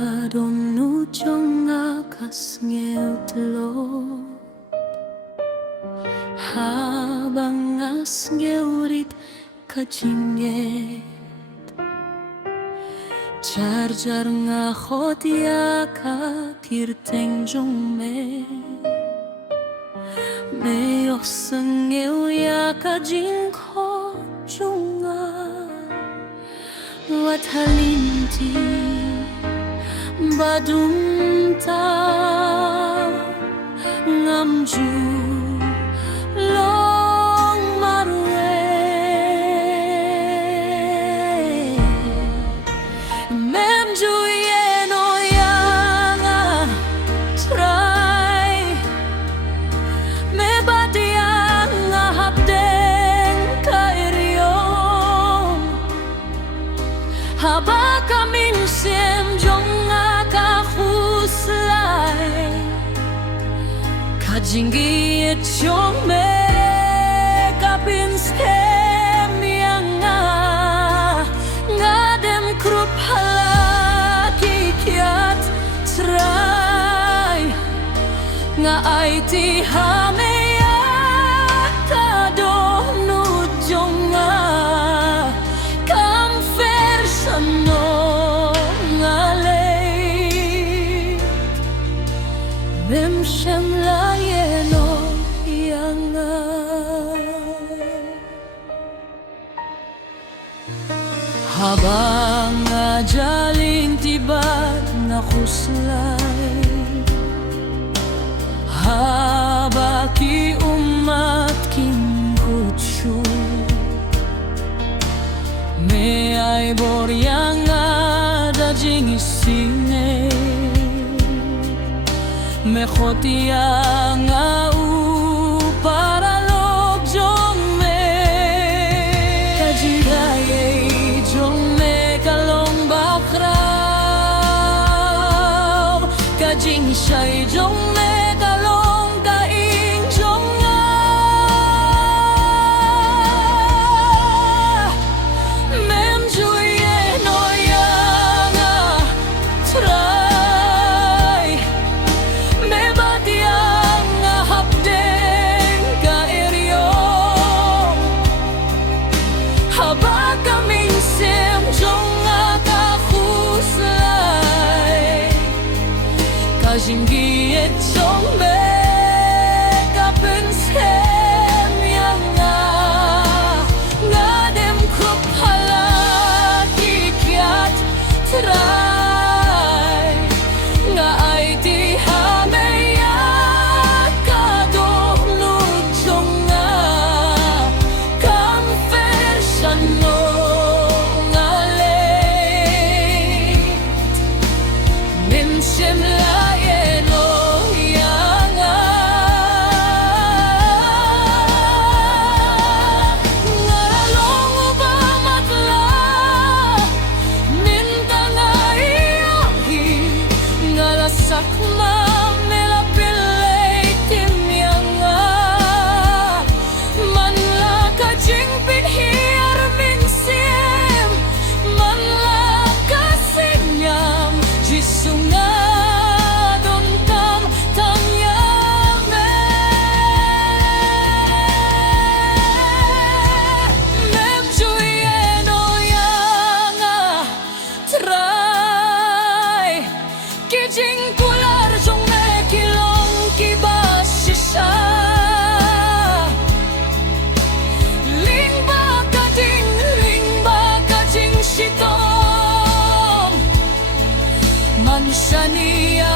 Adonu jonga kasngeutlо habang asngeurit kajinget jar nga khotia ka tirteng jongme meok sengeu ya kajingko jonga wat halinti badumta ngamju long marwe memju yeno yanga try me badianga hapdeng kairiom haba kamin sem jonga Kajingi et chome kapin stem yanga ngadem krup halaki kiat try nga aiti hame ya tado nu jonga kam fersano Mem shem la yeno yanga habang ajaling tibat na kuslay haba ki umat king kuchu me ay boryang ada jing isine me khotia nga para log jong me kajiraye jong me kalong bakraw kajing shay jong me kalong kaing jong nga mem juye no yanga try haba kaming sem jonga ka khuslay kajingi et chongme kapen sem yanga ngadem krup halaki kiat try nga aiti hame ya kado nu jonga kam fersano ngale mem shem la yeno yanga ngaralong ba matla minta ngaiyahi ngalasak ma mela pilay tim yanga manla kajing pinhir min sim manla kasinyam jisunga don tam tangyame mem juyeno yanga try kijing kular jong me kilong kibasisha lingba kajing shitom manshaniya